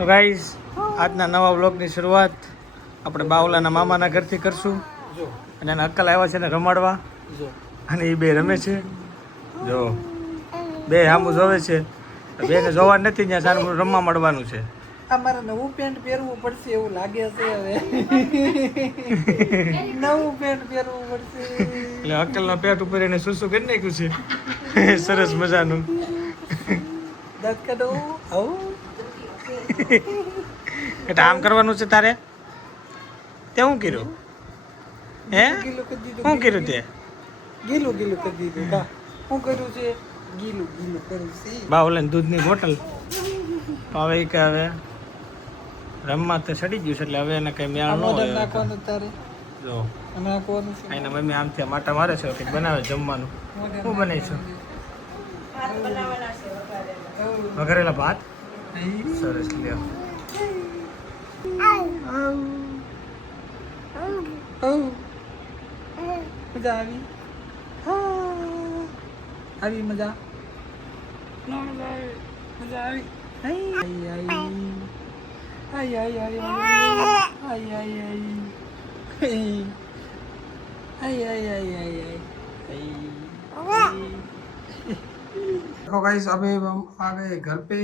તો ગાઈઝ આજના નવા વ્લોગની શરૂઆત આપણે બાવલાના મામાના ઘરથી કરશું અને એને અક્કલ આવ્યા છે ને રમાડવા અને એ બે રમે છે જો બે સામું જોવે છે બેને જોવા નથી ત્યાં સારું રમવા મળવાનું છે. અમારે નવું પેન્ટ પહેરવું પડશે એવું લાગે છે હવે. નવું પેન્ટ પહેરવું પડશે એટલે અક્કલના પેટ ઉપર એને શું કરી નાખ્યું છે સરસ મજાનું. દાંત કાઢો આવું એટલે આમ કરવાનું છે તારે તે શું કર્યું હે ગીલું કરી દીધું. શું કર્યું તે ગીલું ગીલું કરી દીધું. કા શું કર્યું છે? ગીલું ગીલું કર્યું છે. બાવલાની દૂધની બોટલ હવે એ કે હવે રમવા તો ચડી ગયું છે એટલે હવે એને કઈ મેળ ન મોઢા હોય. નાખવાનું તારે જો નાખવાનું છે. એના મમ્મી આમથી માટા મારે છે કંઈક બનાવે જમવાનું. શું બનાવીશું? વઘારેલા ભાત. સરસ લ્યો. મજા આવી? આવી મજા? મજા આવી? આઈ આઈ આઈ આઈ આઈ આઈ આઈ આઈ આઈ देखो गाइस अभी हम आ गए घर पे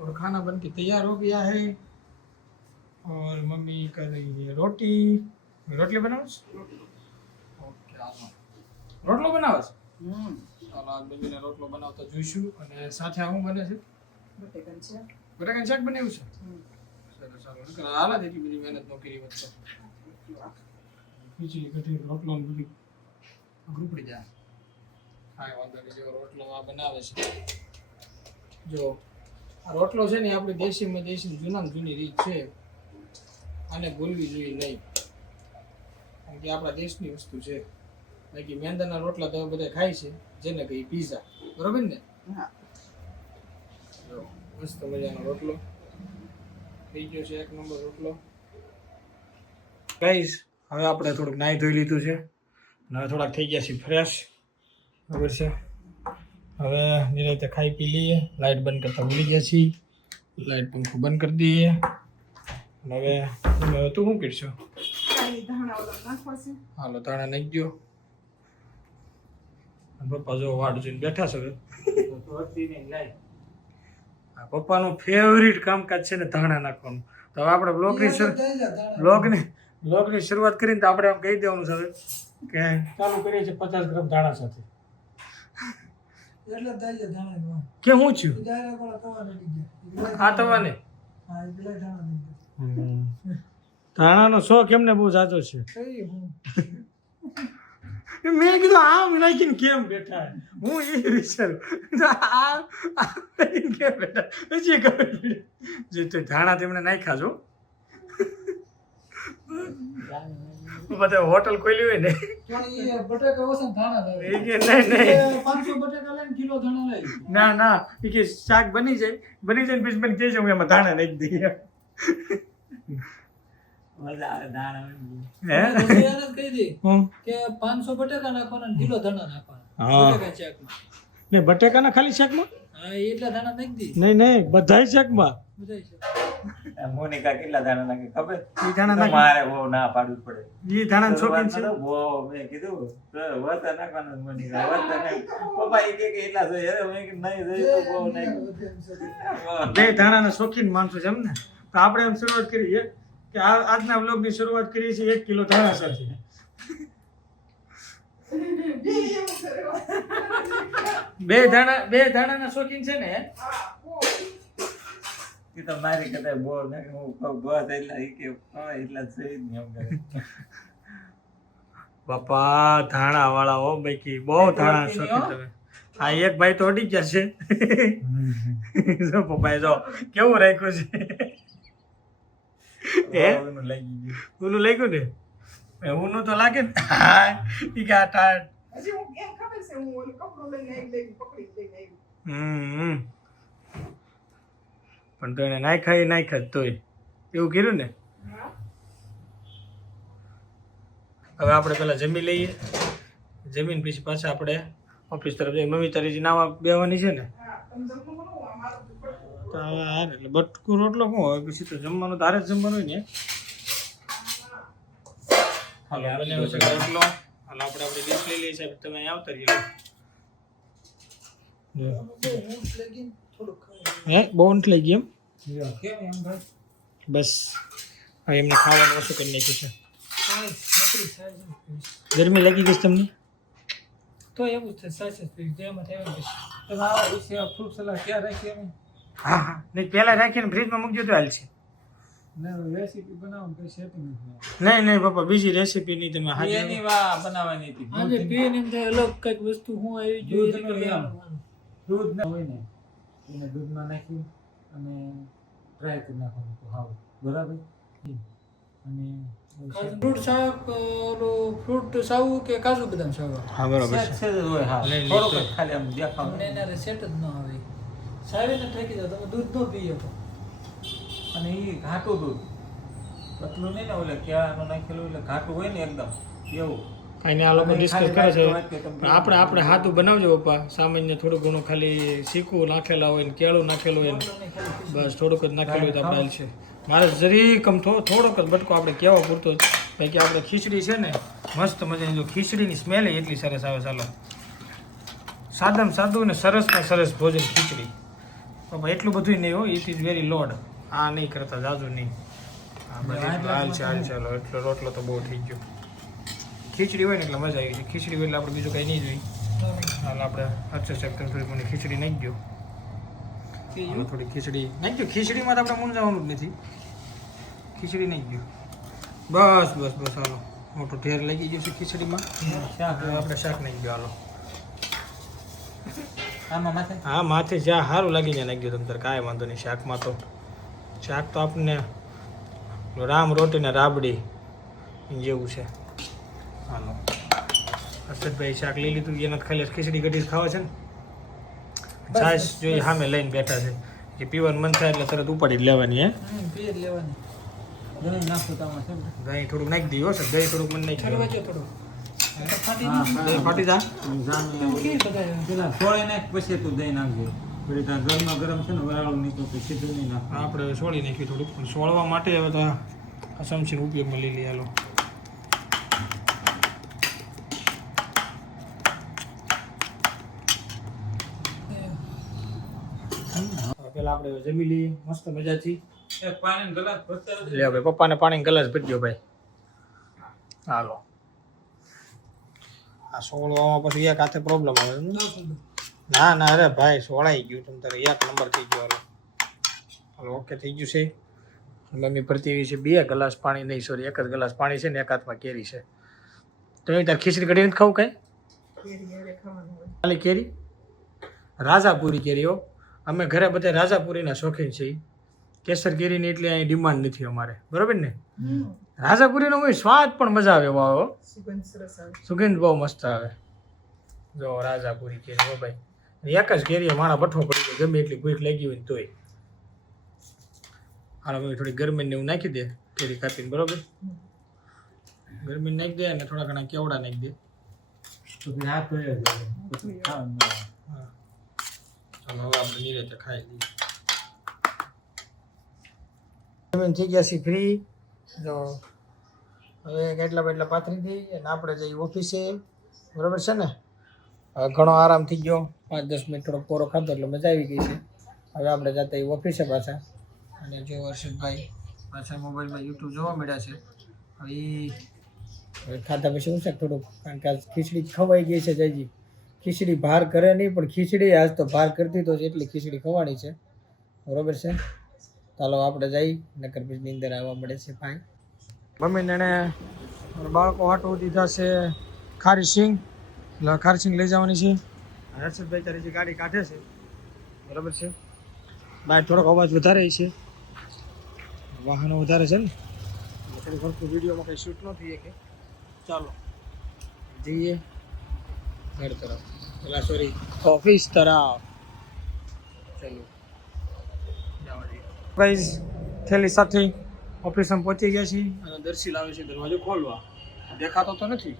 और खाना बन के तैयार हो गया है और मम्मी कर रही है रोटी. रोटली बनावस? ओके हालो रोटलो बनावस? ચાલો આ મમ્મીને રોટલો બનાવતા જોઈશું અને સાથે આ શું બને છે? બટાકાનું શાક બનાવ્યું છે. સરસ ચાલો હાલા એટલી બધી મહેનત ન કરી વચ્ચે ખીચડી કઢી રોટલો ને બધું અઘરું પડી જાય. હા વાંધો નહીં. જો રોટલો આ બનાવે છે. જો આ રોટલો છે ને આપણે દેશીમાં દેશી જૂનામાં જૂની રીત છે. આને ભૂલવી જોઈએ નહીં કારણ કે આપણા દેશની વસ્તુ છે. બાકી મેંદાના રોટલા તો બધા ખાય છે જેને કહી પીઝા. બરોબર ને? હા. જો મસ્ત મજાનો રોટલો થઈ ગયો છે. એક નંબર રોટલો. ગાઈસ હવે આપણે થોડુંક નાહી ધોઈ લીધું છે અને હવે થોડાક થઈ ગયા છે ફ્રેશ. બરાબર છે. હવે નિરાંતે ખાઈ પી લઈએ. લાઇટ બંધ કરતા ભૂલી ગયા છીએ. લાઇટ પંખો બંધ કરી દઈએ અને હવે તમે તું શું કરશો? હાલો ધાણા નાખી ગયો. પપ્પા જો વાડ જોઈને બેઠા છે. પપ્પાનું ફેવરિટ કામકાજ છે ને ધાણા નાખવાનું. તો હવે આપણે બ્લોગની શરૂઆત કરીને તો આપણે આમ કહી દેવાનું છે કે ચાલુ કરીએ છીએ 50 ગ્રામ ધાણા સાથે. એટલે થઈ જાય ધાણા. કે હું છું આ તવાને ધાણાનો શોખ એમને બહુ જાજો છે. મેં કીધું આમ નાખીને કેમ બેઠા હું એ વિચારું કેમ બેઠા હજી ખબર પડી જે તો ધાણા તેમણે નાખ્યા છો. બધા હોટલ ખોલી હોય ને બટાકા ઓછા ધાણા એ કે નહીં 500 બટાકા લઈને કિલો ધાણા લઈ. ના એ કે શાક બની જાય ને પછી મને કહેજો હું એમાં ધાણા નાખી દઈએ. હે કહી દે કે 500 બટાકા નાખવાના કિલો ધાણા નાખવાના બટાકા શાકમાં. ને બટાકાના ખાલી શાકમાં? હા એટલા ધાણા નાખી દે. નહીં બધાય શાકમાં. બધાય શાક. મોનિકા કેટલા દાણા નાખે ખબર? ઈ ધાણા નાખી મારે બહુ ના પાડવું પડે. ઈ ધાણાનો શોખીન છે. બહુ મેં કીધું વતા નાખવાનું મોનિકા વતા નાખ. પપ્પા એ કે એટલા જોઈએ. અરે મેં કીધું નહીં જોઈએ તો બહુ નાખ. બે ધાણાના શોખીન માણસો છે એમ ને. તો આપણે એમ શરૂઆત કરીએ કે આજના વ્લોગની શરૂઆત કરીએ છીએ 1 કિલો ધાણા સાથે. બે ધાણાના શોખીન છે ને. એ તો મારી કદાચ બહુ નાખે. હું કહું બસ એટલા એ કે એટલા જોઈએ જ નહીં એમ કરે. બાપા ધાણા વાળા હો બાકી બહુ ધાણા શોખીન તમે. આ એક ભાઈ તો અડી ગયા છે. જો પપ્પાએ જો કેવું રાખ્યું છે. ઓલું લાગી ગયું. ઓલું લાગ્યું ને ઊનું તો લાગે ને. હા ઈ કે આ ટાયર. પણ તો એને નાખ્યા તોય એવું કર્યું ને. હવે આપણે પેલા જમી લઈએ. જમીન પછી પાછા આપણે ઓફિસ તરફ જઈએ. મમ્મી તારી નાવા બેવાની છે ને? તો યાર એટલે બટકું રોટલો શું હોય પછી તો જમવાનું તારે જ જમવાનું હોય ને હાલો બનાવ્યો છે રોટલો હાલો આપણે આપણી ડીશ લઈ લઈએ સાહેબ તમે અહીં આવતા રહીએ હે બહુ ઊંટ લઈ ગઈ એમ બસ હવે એમને ખાવાનું ઓછું કરી નાખ્યું છે ગરમી લાગી ગઈ છે તમને તો એવું છે સાચે જેમાં થયું તમે આવા વિશે ફ્રૂટ સલાડ ક્યાં રાખી અમે હા હા નહીં પહેલાં રાખીને ફ્રીજમાં મૂકજો તો હાલ છે રેસીપી બનાવો તો સેટિંગ નહીં નહીં પપ્પા બીજી રેસીપી નહીં તમે હાજર એની વા બનાવવાની હતી આજે પીને એમ થાય અલગ કંઈક વસ્તુ હું આવી જોઈએ દૂધ નું એમ. દૂધ ના હોય ને એને દૂધમાં નાખી અને ટ્રાય કરી નાખવાનું તો હાવ બરાબર અને ફ્રૂટ શાક ફ્રૂટ સાવું કે કાજુ બદામ સાવા હા બરાબર સેજ છે સેજ જ હોય હા લઈ લે થોડુંક તો. જ ખાલી આમ દેખાવ અમને એના રેસેટ જ ન આવે સાવીને ઠેકી જાવ તમે દૂધ ન પી શકો અને એ ઘાટું દૂધ પતલું નહીં ને ઓલે ક્યાંનું નાખેલું એટલે ઘાટું હોય ને એકદમ એવું કાંઈ નહીં આ લોકો અને ડિસ્કસ ખાલી કરે છે વાત કે તમે પણ આપણે હાથું બનાવજો પપ્પા સામાન્ય થોડું ઘણું ખાલી શીખવું નાખેલા હોય ને કેળું નાખેલું હોય ને બસ થોડુંક જ નાખેલું હોય તો આપણે હાલ છે મારે જરીક થોડોક જ બટકો આપણે કહેવા પૂરતો જ ભાઈ કે આપણે ખીચડી છે ને મસ્ત મજાની જો ખીચડીની સ્મેલ એટલી સરસ આવે ચાલો સાદમ સાદું ને સરસમાં સરસ ભોજન ખીચડી પપ્પા એટલું બધું નહીં હોય ઇટ ઇઝ વેરી લોડ આ નહીં કરતા જાજુ નહીં હા બસ એટલું હાલ છે ચાલો એટલો રોટલો તો બહુ થઈ ગયો ખીચડી હોય ને એટલે મજા આવી ગઈ ખીચડી હોય એટલે આપણે બીજું કંઈ નહીં જોઈએ હાલ આપણે અચ્છા સેક્ટર થોડી મને ખીચડી નાખી ગયો થોડી ખીચડી નાખી ગયો ખીચડીમાં તો આપણે મૂંઝાવાનું જ નથી ખીચડી નાખી ગયો બસ બસ બસ હાલો મોટું ઢેર લાગી ગયું છે ખીચડીમાં શાક હવે આપણે શાક નાખી ગયો હાલો આમાં માથે હા માથે જ્યાં સારું લાગી જાય નાખી દો તમે તારે કાંઈ વાંધો નહીં શાકમાં તો શાક તો આપણને રામ રોટી ને રાબડી જેવું છે હાલો હર્ષદભાઈ શાક લઈ લીધું એને ખાલી ખીચડી કઢી ખાવા છે ને છાશ જોઈએ સામે લઈને બેઠા છે કે પીવાનું મન થાય એટલે તરત ઉપાડી જ લેવાની હે પી જ લેવાની દહીં નાખો તો આમાં છે ને. દહીં થોડુંક નાખી દઈએ હો સર દહીં થોડુંક મને નાખી ઠરવા દો જો થોડું ફાટી હા, નહીં દહીં ફાટી જા એવું કે બધા પેલા સોળી નાખ પછી તું દહીં નાખજે પછી ત્યાં ગરમા ગરમ છે ને વરાળું નહીં તો પછી સીધું નહીં નાખ આપણે સોળી નાખી થોડુંક પણ સોળવા માટે હવે તો આ ચમચીનો ઉપયોગમાં લઈ લઈએ હાલો પેલા આપણે જમી લઈએ મસ્ત મજાથી એક પાણીનો ગ્લાસ ભરતા રહેજો. લે ભાઈ પપ્પાને પાણી ગ્લાસ ભરી દો ભાઈ હાલો આ સોળવામાં પછી એક હાથે પ્રોબ્લેમ આવે ના ના અરે ભાઈ સોળાઈ ગયું તમે તારે એક નંબર થઈ ગયો હાલો હાલો ઓકે થઈ ગયું છે મમ્મી ભરતી એવી છે 2 ગ્લાસ પાણી નહીં સોરી 1 જ ગ્લાસ પાણી છે ને એક હાથમાં કેરી છે તો એ તાર ખીચડી કઢી નથી ખાવું કઈ ખાલી કેરી રાજાપુરી કેરી હો અમે ઘરે બધા રાજાપુરીના શોખીન છીએ કેસર કેરીની એટલી અહીં ડિમાન્ડ નથી અમારે બરોબર ને રાજાપુરીનો હોય સ્વાદ પણ મજા આવે એવો આવે સુગંધ બહુ મસ્ત આવે જો રાજાપુરી કેરી હો ભાઈ એક જ કેરીએ માણા બઠો પડી ગયો ગમે એટલી ભૂખ લાગી હોય ને તોય હાલો મમ્મી થોડી ગરમીને એવું નાખી દે કેરી કાપીને બરોબર ગરમી નાખી દે અને થોડા ઘણા કેવડા નાખી દે તો પછી હાથ ધોઈ જ લેજો. પછી ખાવાનું ના આવે. હા ચાલો હવે આપણે નિરાંતે ખાઈ લઈએ જમીન થઈ ગયા છે ફ્રી જો હવે કેટલા બેટલા પાથરી હતી અને આપણે જઈએ ઓફિસે બરાબર છે ને હવે ઘણો આરામ થઈ ગયો 5-10 મિનિટ થોડો પોરો ખાધો એટલે મજા આવી ગઈ છે હવે આપણે જતા ઓફિસે પાછા અને જો હર્ષદભાઈ પાછા મોબાઈલમાં યુટ્યુબ જોવા મળ્યા છે હવે ખાધા પછી શું છે થોડુંક કારણ કે આજ ખીચડી ખવાઈ ગઈ છે જયજી ખીચડી ભાર કરે નહીં પણ ખીચડી આજ તો ભાર કરતી તો એટલી ખીચડી ખવાણી છે બરોબર છે ચાલો આપણે જઈ નકર પછી નીંદર આવવા મળે છે ભાઈ મમ્મીને એણે બાળકો હાટો દીધા છે ખારી સિંગ એટલે ખારી સિંગ લઈ જવાની છે હર્ષદભાઈ તારી જે ગાડી કાઢે છે બરાબર છે બહાર થોડોક અવાજ વધારે છે વાહનો વધારે છે ને થોડું ઘણું વિડીયોમાં કંઈ શૂટ ન થઈ શકે ચાલો જઈએ ઘર તરફ પેલા સોરી ઓફિસ તરફ ચાલો ગાઈઝ થેલી સાથે ઓફિસમાં પહોંચી ગયા છીએ અને દર્શી લાવે છે દરવાજો ખોલવા દેખાતો તો નથી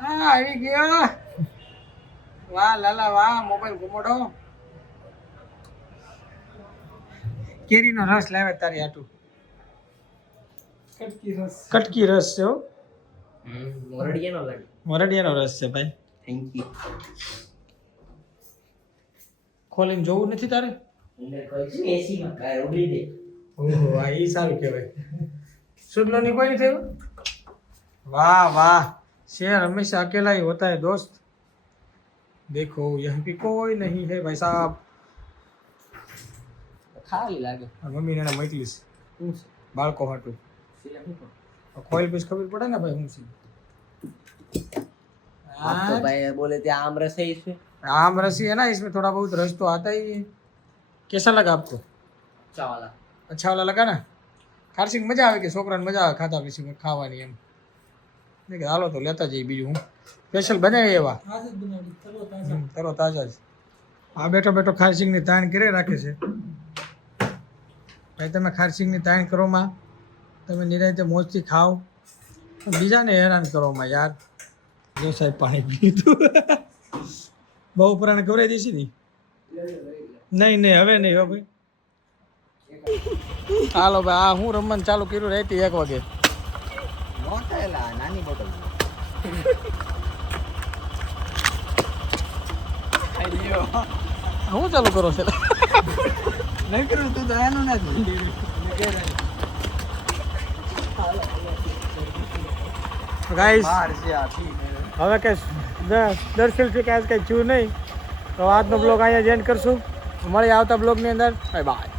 હા આવી ગયો વાહ લાલા વાહ મોબાઈલ ઘુમાડો કેરીનો રસ લાવ્યા તારી હાટું. કટકી રસ. કટકી રસ છે હો. મોરડિયાનો લાડુ. મોરડિયાનો રસ છે ભાઈ. Thank you. ખોલીને જોવું નથી તારે? એટલે કોઈ છે એસીમાં કાય ઉડી દે. ઓહો આ ઈ સારું કહેવાય. સુડલો ની કોઈ नहीं થયું? वाह वाह, शेर हमेशा अकेला ही होता है दोस्त. देखो यहाँ पे कोई नहीं है भाई साहब. ખાલી લાગે. મમ્મી ને મોકલીશ શું છે? બાળકો હાટું. સિયા શું કરો? ખોલ પછી ખબર પડે ને ભાઈ હું છે. आप तो भाई बोले थे आम रस है इसमें. आम रसी है ना, इसमें थोड़ा बहुत रस तो आता ही है. कैसा लगा आपको? अच्छा वाला. अच्छा वाला लगा ना? खारसिंग मजा આવે કે છોકરાને મજા આવે ખાતા પછી ખાવાની એમ. કે હાલો તો લેતા જઈએ બીજું હું સ્પેશિયલ બનાવી એવા આજ જ બનાવી તરો તાજા. તરો તાજા જ. આ બેઠો બેઠો ખારસિંગની તાણ કરે રાખે છે ભાઈ. તમે ખારસિંગની તાણ કરોમાં તમે નિરાંતે મોજથી ખાઓ, બીજાને હેરાન કરોમાં યાર. જો સાહેબ પાણી પી લીધું. બહુ પુરાણે ખવડાવી દઈશી ને? નહીં નહીં હવે નહીં હો ભાઈ. હાલો ભાઈ આ હું રમવાનું ચાલુ કર્યું રાતે 1 વાગે. મોટેલા નાની બોટલ. હું ચાલુ કરો છે? નહીં કરું તું તો એનું નથી. ગાઈસ બહાર છે આ ઠીક. હવે કે 10 સેલ્ફી કાંઈ કંઈ થયું નહીં તો આજનો બ્લોગ અહીંયા જ એન્ડ કરશું. મળીએ આવતા બ્લોગની અંદર. Bye bye.